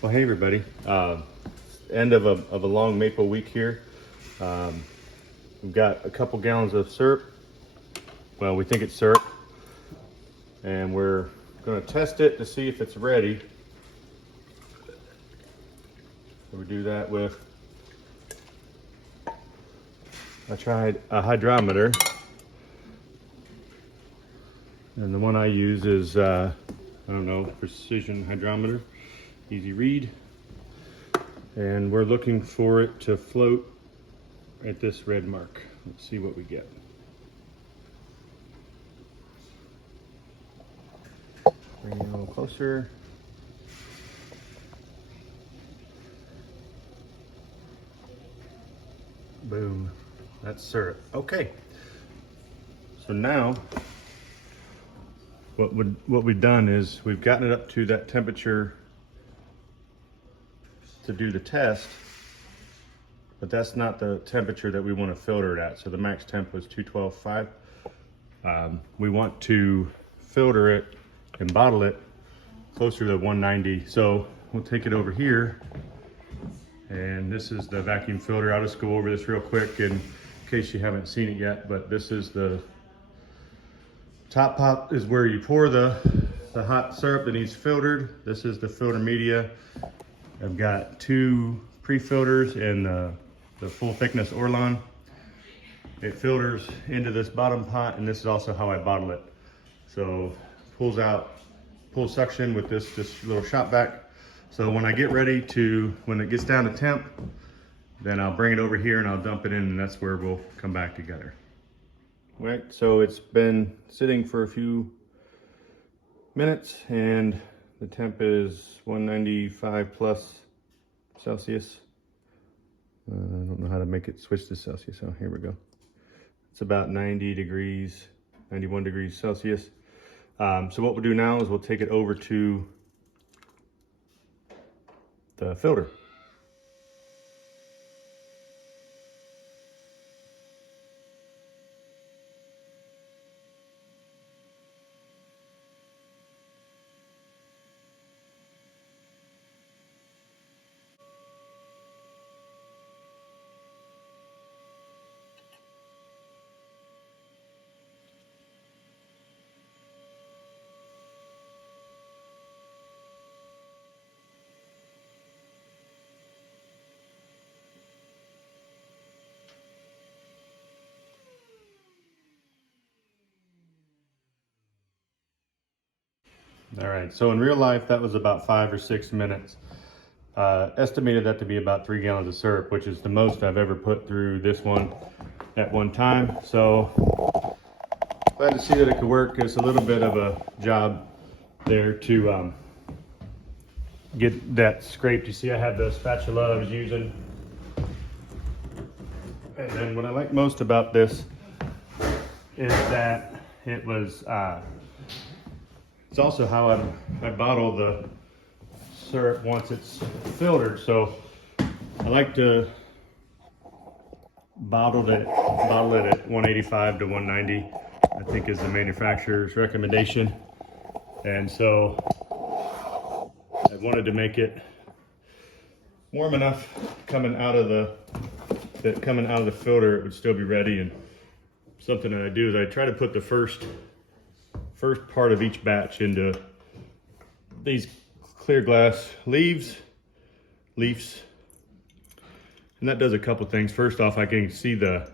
Well, hey everybody. End of a long maple week here. We've got a couple gallons of syrup. Well, we think it's syrup. And we're gonna test it to see if it's ready. So we do that with, I tried a hydrometer. And the one I use is, I don't know, precision hydrometer, easy read. And we're looking for it to float at this red mark. Let's see what we get. Bring it a little closer. Boom, that's syrup. Okay, so now what we've done is we've gotten it up to that temperature to do the test, but that's not the temperature that we want to filter it at. So the max temp was 212.5. We want to filter it and bottle it closer to 190. So we'll take it over here, and this is the vacuum filter. I'll just go over this real quick in case you haven't seen it yet, but this is the top pot is where you pour the hot syrup that needs filtered. This is the filter media. I've got two pre-filters and the full thickness Orlon. It filters into this bottom pot, and this is also how I bottle it. So pulls suction with this little shop vac. So when I get ready to, when it gets down to temp, then I'll bring it over here and I'll dump it in, and that's where we'll come back together. Right, so it's been sitting for a few minutes and the temp is 195 plus Celsius. I don't know how to make it switch to Celsius, so here we go. It's about 90 degrees, 91 degrees Celsius. So what we'll do now is we'll take it over to the filter. All right, so in real life, that was about 5 or 6 minutes. Estimated that to be about 3 gallons of syrup, which is the most I've ever put through this one at one time. So glad to see that it could work. It's a little bit of a job there to get that scraped. You see I had the spatula I was using. And then what I like most about this is that it was, it's also how I bottle the syrup once it's filtered. So I like to bottle it at 185 to 190, I think is the manufacturer's recommendation. And so I wanted to make it warm enough coming out of the filter, it would still be ready. And something that I do is I try to put the first part of each batch into these clear glass leaves, and that does a couple things. First off, I can see the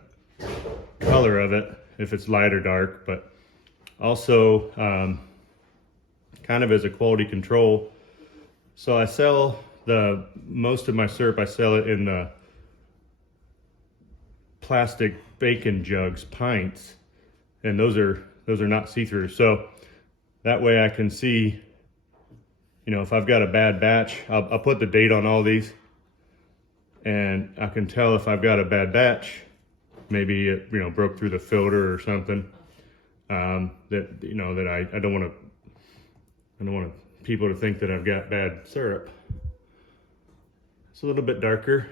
color of it, if it's light or dark, but also kind of as a quality control. So I sell most of my syrup, I sell it in the plastic bacon jugs, pints, and those are not see-through. So that way I can see, if I've got a bad batch, I'll put the date on all these, and I can tell if I've got a bad batch, maybe it, broke through the filter or something, that I don't want people to think that I've got bad syrup. It's a little bit darker,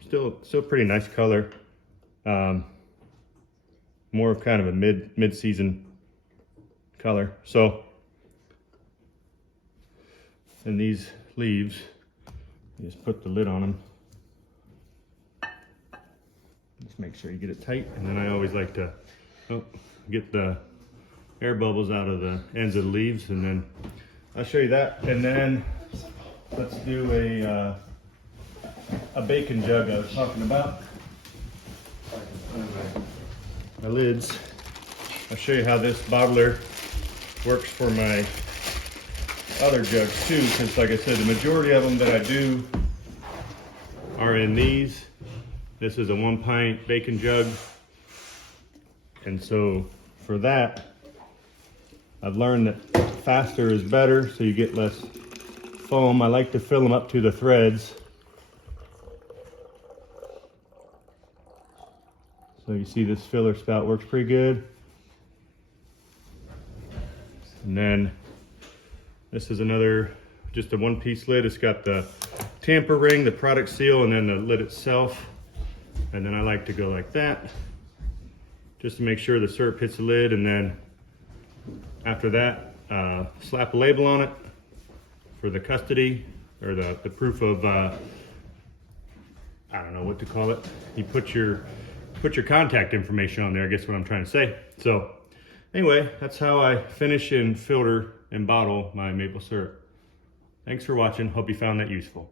still pretty nice color. More of kind of a mid-season color. So, and these leaves You just put the lid on them. Just make sure you get it tight, and then I always like to get the air bubbles out of the ends of the leaves, and then I'll show you that. And then let's do a bacon jug I was talking about. My lids. I'll show you how this bottler works for my other jugs too, since like I said, the majority of them that I do are in these. This is a 1 pint bacon jug. And so for that, I've learned that faster is better, so you get less foam. I like to fill them up to the threads. So you see this filler spout works pretty good. And then this is another, just a 1-piece lid. It's got the tamper ring, the product seal, and then the lid itself. And then I like to go like that, just to make sure the syrup hits the lid. And then after that, slap a label on it for the custody, or the proof of, I don't know what to call it. You put your contact information on there, I guess what I'm trying to say. So anyway, that's how I finish and filter and bottle my maple syrup. Thanks for watching. Hope you found that useful.